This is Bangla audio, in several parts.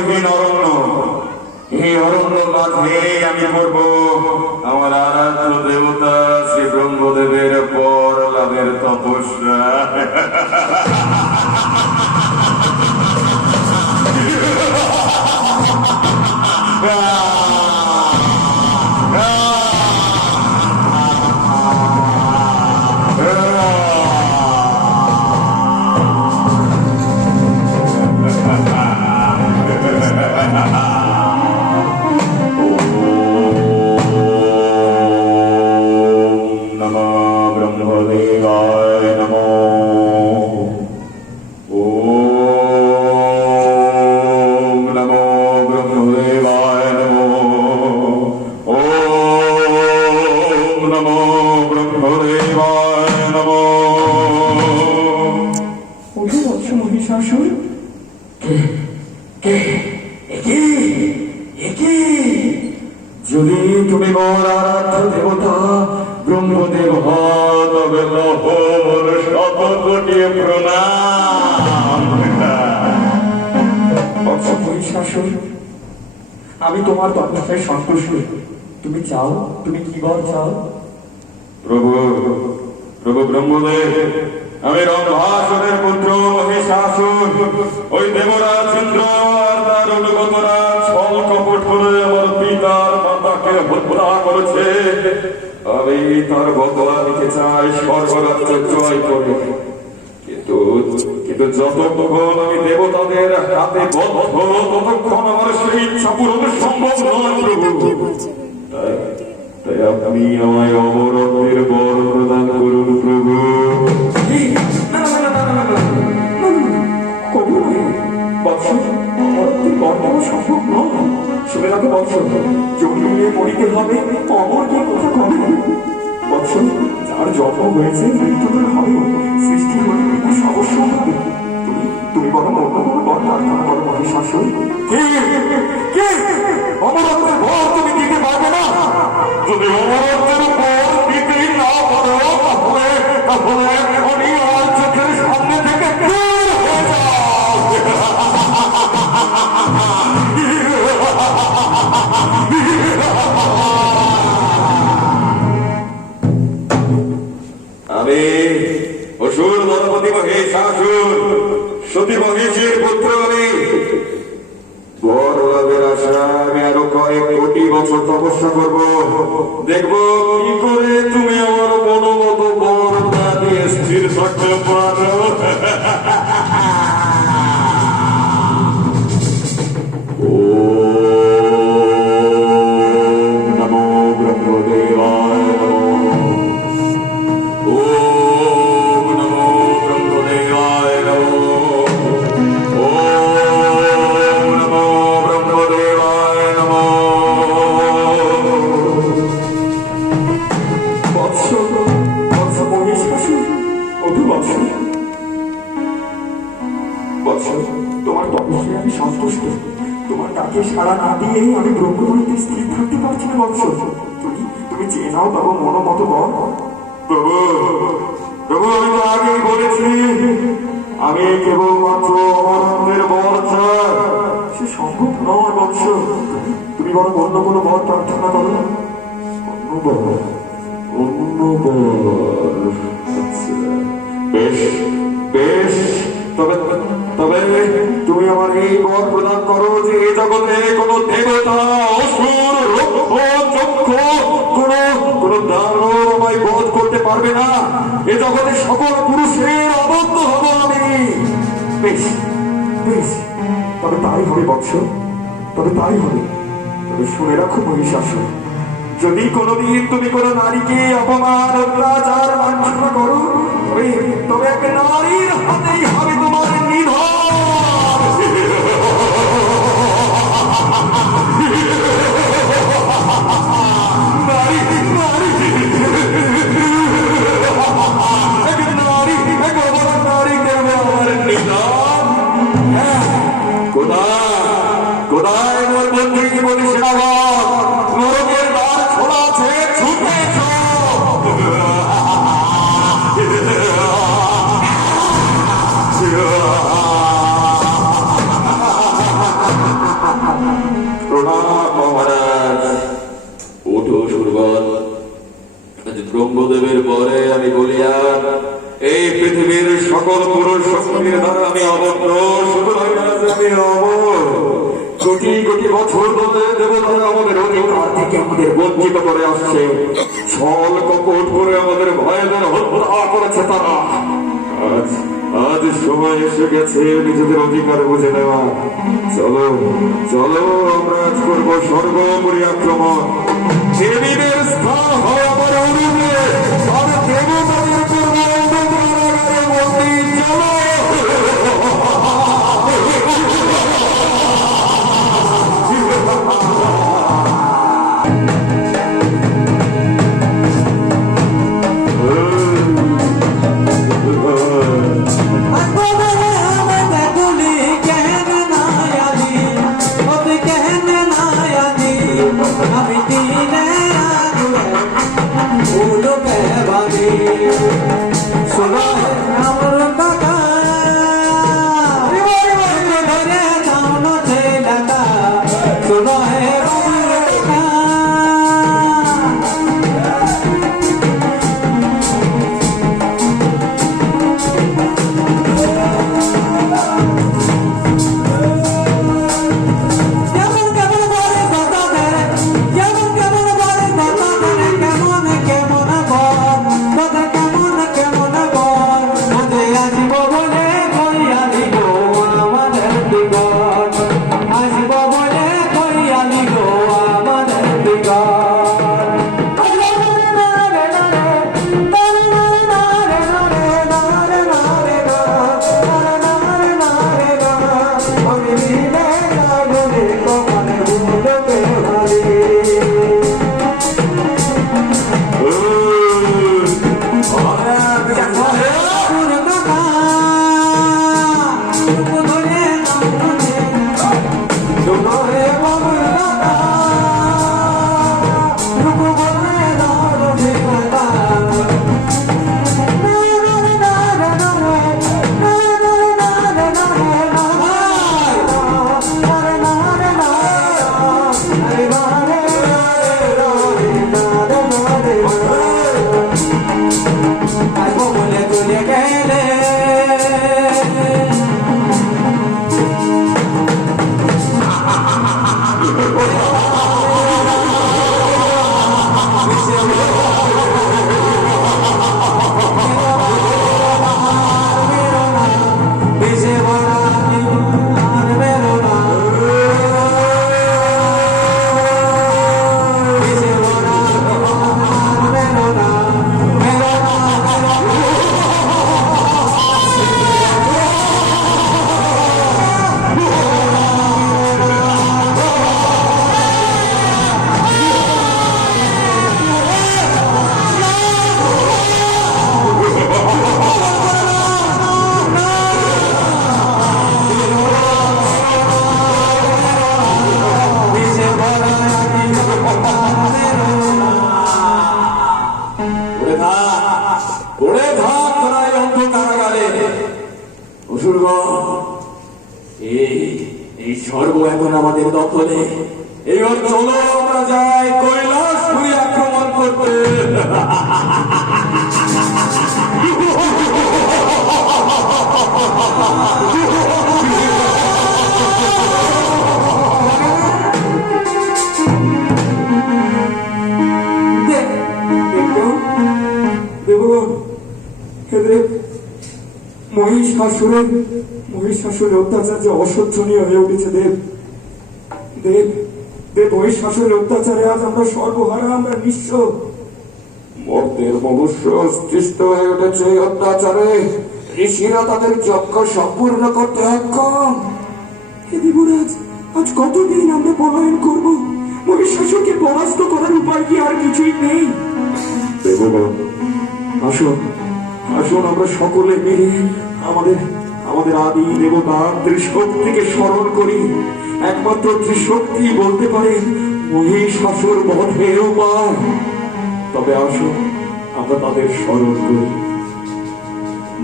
গহীন অরণ্য, এই অরণ্য মাঝে আমি করব আমার আরাধ্য দেবতা শ্রী ব্রহ্মদেবের পর লাভের তপস্যা। যদি তুমি মোর আরাধ্য দেবতা ব্রহ্মদেব হও তবে মোর শতকোটি প্রণাম। মহিষাসুর, আমি তোমার তপস্যায় সন্তুষ্ট। তুমি চাও, তুমি কি বর চাও? প্রভু প্রভু ব্রহ্মদেব, আমি রম্ভাসুরের পুত্র মহিষাসুর, ওই দেবরাজ ইন্দ্র আর তার অনুগতরা ছল কপট করে আমার পিতার মাতাকে হত্যা করেছে। আমি তার বদলা নিতে চাই স্বর্গরাজ্য জয় করে। কিন্তু কিন্তু যতক্ষণ আমি দেবতাদের হাতে বদ্ধ ততক্ষণ আমার সেই ইচ্ছা পূরণ সম্ভব নয় প্রভু। তাই আপনি আমায় অমরত্বের বর প্রদান করুন প্রভু। সম্ভব নয়। শুনে রাখো বৎস, জন্মিয়ে মরিতে হবে, অমর কি কথা কবে? বৎস, যার জন্ম হয়েছে মৃত্যু তো হবে, সৃষ্টি হলে বিনাশ অবশ্য হবে। তুমি বরং অন্য কোনো বর প্রার্থনা করো মহিষাসুর। অমরত্বের বর তুমি দিতে পারবে না? যদি অমরত্বের বর দিতে না পারো তাহলে আমি আর চোখের সামনে থেকে দূর হয়ে যাও। আমি অসুর গণপতি মহিষাসুর, সতী মহিষীর পুত্র। আমি বর লাভের আশায় আমি আরো কয়েক কোটি বছর তপস্যা করব। দেখবো কি করে তুমি আমার মনোমত বর না দিয়ে স্থির থাকতে পারো। তোমার তপস্যায় আমি সন্তুষ্ট। তোমার ডাকে সাড়া না দিয়েই আমি ব্রহ্মপুরীতে স্থির থাকতে পারছি না বৎস। তুমি চেয়ে নাও তবে মনোমত বল। প্রভু প্রভু, আমি তো আগেই বলেছি আমি কেবলমাত্র অমরত্বের বর চাই। সে সম্ভব নয় বৎস। তুমি বরং অন্য কোনো বর প্রার্থনা করো। অন্য বর? অন্য বর? আচ্ছা, বেশ বেশ, তবে তবে তুমি আমার এই বর প্রদান করো যে এ জগতে কোনো দেবতা, অসুর, রক্ষ, চক্ষু, কোনো দানব আমায় বধ করতে পারবে না। এ জগতে সকল পুরুষের আবদ্ধ হব আমি। বেশ বেশ, তবে তাই হবে বৎস, তবে তাই হবে। তবে শুনে রাখো মহিষাসুর, যদি কোনোদিন তুমি কোনো নারীকে অপমান, অত্যাচার, লাঞ্ছনা করো, তবে এক নারীর হাতেই হবে তোমার নিধন। কোথায় মোর বন্ধুকে বলিস না, নরকের দ্বার খোলা আছে, ছুটে প্রণাম মহারাজ। ওঠো সুরবর, আজ ব্রহ্মদেবের পরে আমি বলিয়ান, এই পৃথিবীর সকল পুরুষ শক্তির দ্বারা আমি অবজ্ঞ, শুধু নয় আজ আমি অমর। কোটি কোটি বছর ধরে দেবতারা আমাদের অধিকার থেকে আমাদের বঞ্চিত করে আসছে, ছল কপট করে আমাদের ভয়েদের হত্যা করেছে তারা। আজ আজ সময় এসে গেছে নিজেদের অধিকার বুঝে নেওয়া। চলো চলো, আমরা আজ করবো সর্বোপরি আক্রমণ। দেবীদের স্থান হয় আমার অরুণে, আর দেবতাদের করবো অন্ধকারাগারে বন্দী। চলো এই স্বর্গ এখন আমাদের দখলে। এবার চলো আমরা যাই কৈলাসপুরী আক্রমণ করতে। মহিষাসুরের অত্যাচার যে অসহ্যনীয় হয়ে উঠেছে। দেব দেব দেব মহিষাসুরের অত্যাচারে আজ আমরা সর্বহারা, আমরা নিঃস্ব। মর্তের মনুষ্য সৃষ্ট হয়ে উঠেছে অত্যাচারে। ঋষিরা তাদের যজ্ঞ সম্পূর্ণ করতে অক্ষম। হে দেবরাজ, আজ কতদিন আমরা পলায়ন করব? মহিষাসুরকে পরাস্ত করার উপায় কি আর কিছুই নেই? দেবগণ, আসুন আসুন, আমরা সকলে মিলে আমাদের আমাদের আদি দেবতা ত্রিশক্তিকে স্মরণ করি। একমাত্র ত্রিশক্তি বলতে পারে মহিষাসুর বধের উপায়। তবে আসুন আমরা তাদের স্মরণ করি।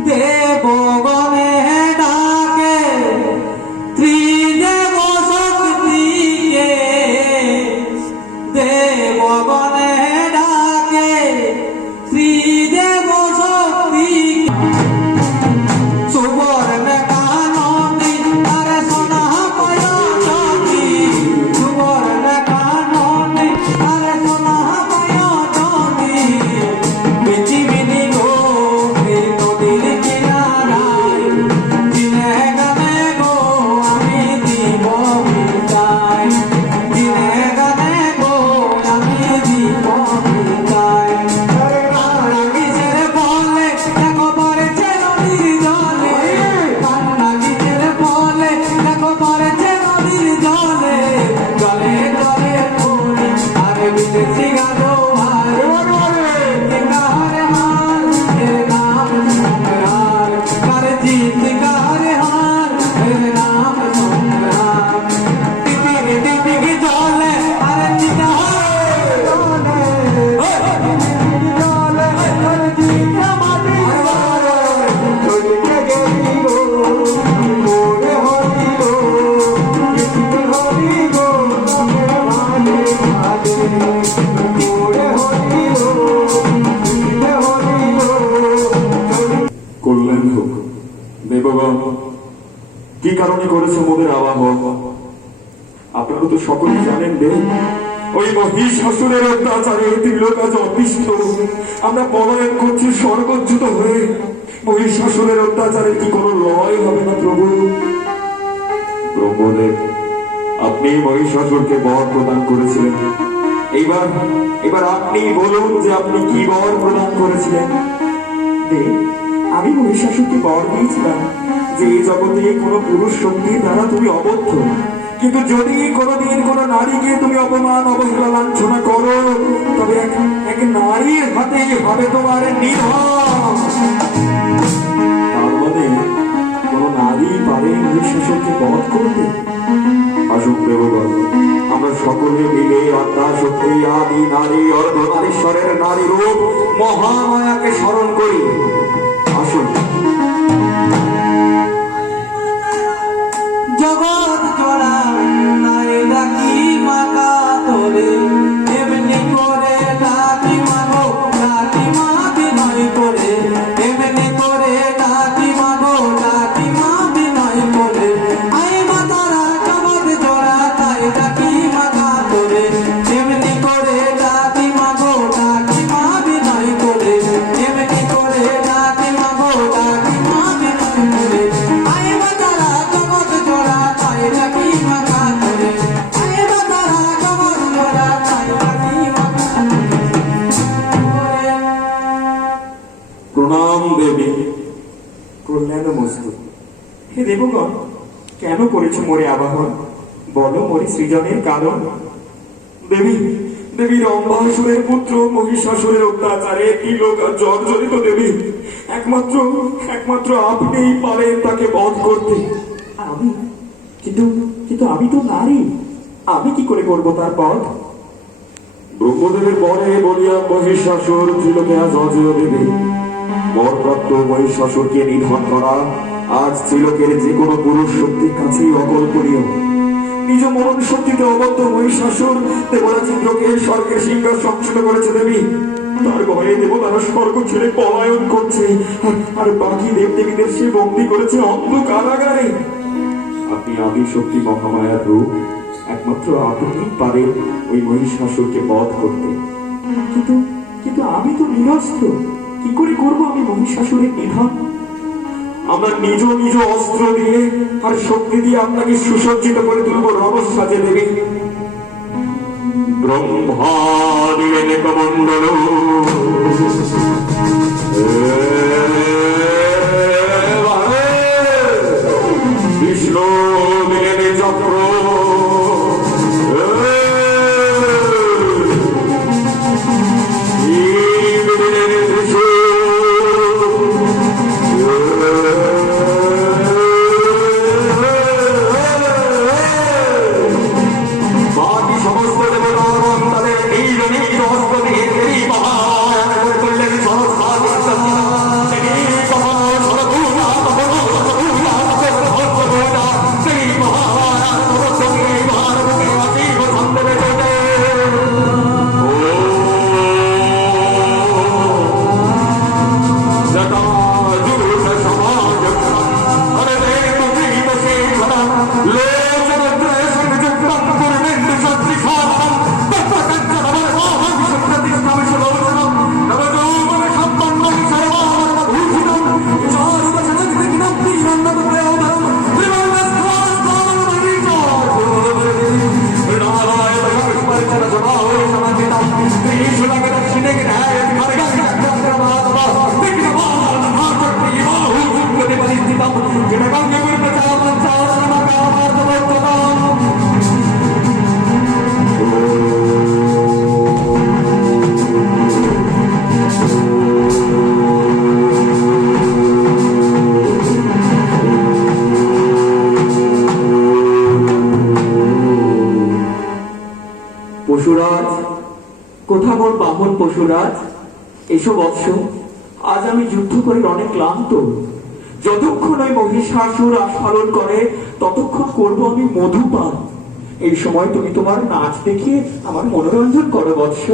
দেবগণে ডাকে ত্রিদেব শক্তি কারণে করেছে মোদের আবাহন। আপনারা তো সকলেই জানেন দেব, ওই মহিষাসুরের অত্যাচারে ত্রিলোক আজ অতিষ্ঠ। আমরা পলায়ন করছি স্বর্গচ্যুত হয়ে। মহিষাসুরের অত্যাচারে কি কোনো লয় হবে না প্রভু? ব্রহ্মদেব, আপনি মহিষাসুরকে বর প্রদান করেছিলেন। এইবার এবার আপনি বলুন যে আপনি কি বর প্রদান করেছিলেন। দেব, আমি মহিষাসুরকে বর দিয়েছিলাম যে এই জগতে কোনো পুরুষ শক্তির দ্বারা তুমি অবদ্ধ, কিন্তু যদি কোনোদিন কোনো নারীকে তুমি অপমান অবহেলা লাঞ্ছনা করো, তবে এক নারীর হাতে হবে তোমার নিধন। তার মানে কোনো নারী পারে মহিষাসুরকে বধ করতে? আসুন দেবগণ, আমরা সকলে মিলে আত্মা শক্তি আদি নারী অর্ধনারীশ্বরের নারী রূপ মহামায়াকে স্মরণ করি। আসুন। জগৎ জোড়া নাই ডাকি মাকা তোরে, এমনি করে ডাকি মাগো ডাকি মা বিনয় করে, এমনি করে ডাকি মাগো ডাকি মা বিনয় করে। আয় মা তারা জগৎ জোড়া নাই ডাকি মাকা তোরে, এমনি করে ডাকি মাগো ডাকি মা বিনয় করে, এমনি করে ডাকি মাগো ডাকি মা বিনয় করে। আয় মা তারা জগৎ জোড়া নাই ডাকি মাকা তোরে, আয় মা তারা জগৎ জোড়া নাই ডাকি মাকা তোরে। প্রণাম দেবী, কল্যাণমস্তু। হে দেবগণ, কেন করেছ মোরে আবাহন? বলো মোরে সৃজনের কারণ। দেবী দেবী রম্ভাসুরের পুত্র মহিষাসুরের অত্যাচারে ত্রিলোক আজ জর্জরিত। দেবী, একমাত্র একমাত্র আপনিই পারেন তাকে বধ করতে। আমি? কিন্তু কিন্তু আমি তো নারী, আমি কি করে করবো তার বধ? ব্রহ্মদেবের বরে বলিয়া মহিষাসুর ত্রিলোকে আজ অজয় দেবে। বরপ্রাপ্ত মহিষাসুরকে নিধন করা আজ ত্রিলোকের যে কোনো পুরুষ শক্তির কাছেই অকল্পনীয়। নিজ মরণ শক্তিতে অবদ্ধ মহিষাসুর দেবরাজ ইন্দ্রকে স্বর্গের সিংহাসনচ্যুত করেছে। দেবী, তার ভয়ে দেবতারা স্বর্গ ছেড়ে পলায়ন করছে, আর বাকি দেবদেবীদের সে বন্দী করেছে অন্ধ কারাগারে। আপনি আদি শক্তি মহামায়ার রূপ, একমাত্র আপনি পারেন ওই মহিষাসুরকে বধ করতে। কিন্তু কিন্তু আমি তো নিরস্ত্র, কি করে করবো আমি মহিষাসুরের নিধন? আমরা নিজ নিজ অস্ত্র দিয়ে আর শক্তি দিয়ে আপনাকে সুসজ্জিত করে তুলব রহস্য সাজে। দেবে ব্রহ্মা দিলেন কমণ্ডল, বিষ্ণু দিলেন চক্র, পশুরাজ, কোথা মোর বাহন পশুরাজ? এসো বৎস, আজ আমি যুদ্ধ করে অনেক ক্লান্ত। যতক্ষণ ওই মহিষাসুর আস্ফালন করে ততক্ষণ করব আমি মধুপান। এই সময় তুমি তোমার নাচ দেখিয়ে আমার মনোরঞ্জন করো বৎস।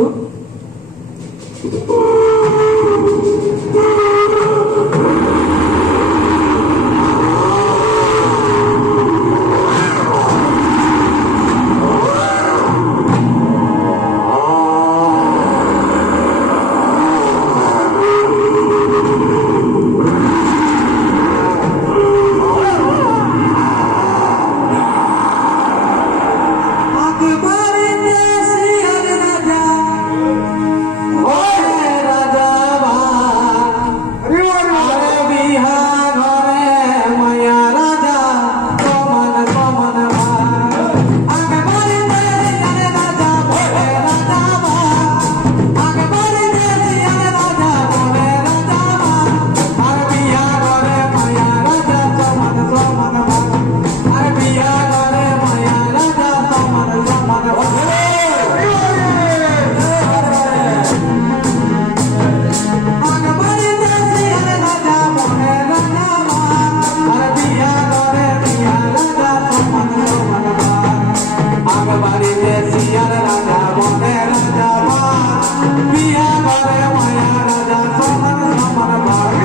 আমার বাড়িতে শিয়াল রাজা বনে রাজা বাঘ বিয়া করে মায়া রাজা সমান সমান ভাগ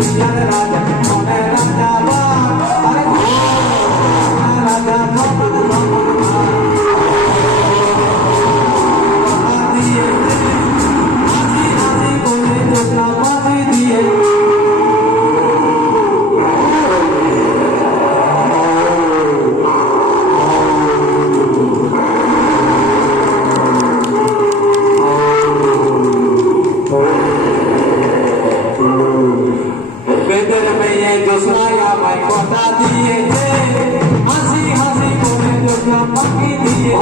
শিয়াল রাজা বনে রাজা বাঘ আরে রাজা সমান সমান ভাগ দিয়ে হাসি হাসি করে চোখা বাঁধি দিয়ে বেদের মেয়ে জোসনায় আমায় কথা দিয়েছে হাসি হাসি করে চোখা পাখি দিয়ে